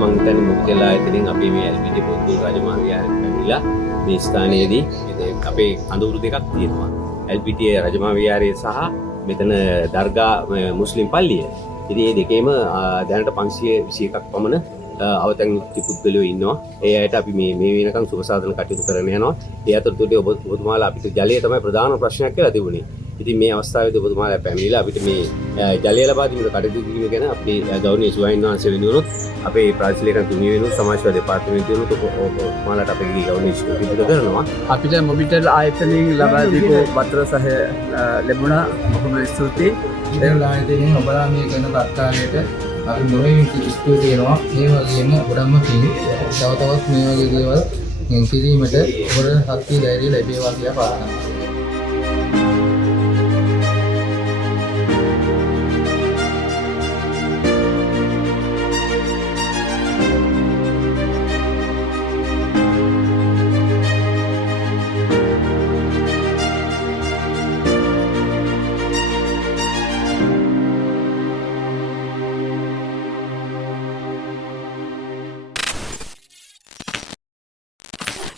මම හිතන්නේ මොකදලා එතනින් අපි මේ LPT පොත්ගුල් රජමහා විහාරයට පැමිණිලා මේ ස්ථානයේදී අපේ කඳවුරු දෙකක් තියෙනවා. LPT රජමහා විහාරය සහ මෙතන දර්ගා මුස්ලිම් පල්ලිය. ඉතින් මේ දෙකේම දැනට 521ක් පමණ අවතැන් පුද්ගලයෝ ඉන්නවා. ඒ අයට අපි මේ වෙනකන් සුබ සාධන කටයුතු කරගෙන යනවා. ඒ අතරතුරදී ඔබතුමාලා අපිට ජලය තමයි ප්‍රධාන ප්‍රශ්නයක් කියලා තිබුණේ. ඉතින් මේ අවස්ථාවේදී ඔබතුමාලා පැමිණිලා අපිට මේ ජලය ලබා දීමට කටයුතු කිරීම ගැන අපි ගෞරවනීය ස්වාමීන් වහන්සේ වෙනුවනොත් අපේ ප්‍රාදේශීය තුනිය වෙනුත් සමාජවාදී දෙපාර්තමේන්තුව වෙනුත් ඔබතුමාලාට අපි ගෞරවනීය ස්තුති කරනවා. අපිට මොබිටෙල් ආයතනයෙන් ලබා දීපු පත්‍ර සහ ලැබුණා. බොහොම ස්තුතියි. මොබිටෙල් ආයතනයෙන් ඔබලා මේ කරන සත්කාරයට අපි බොහොම ස්තුති වෙනවා. ඒ වගේම ගොඩක්ම පිං තව තවත් මේ වගේ දේවල් කිරීමට ඔබට ශක්තිය ධෛර්යය ලැබේවා කියලා ප්‍රාර්ථනා කරනවා.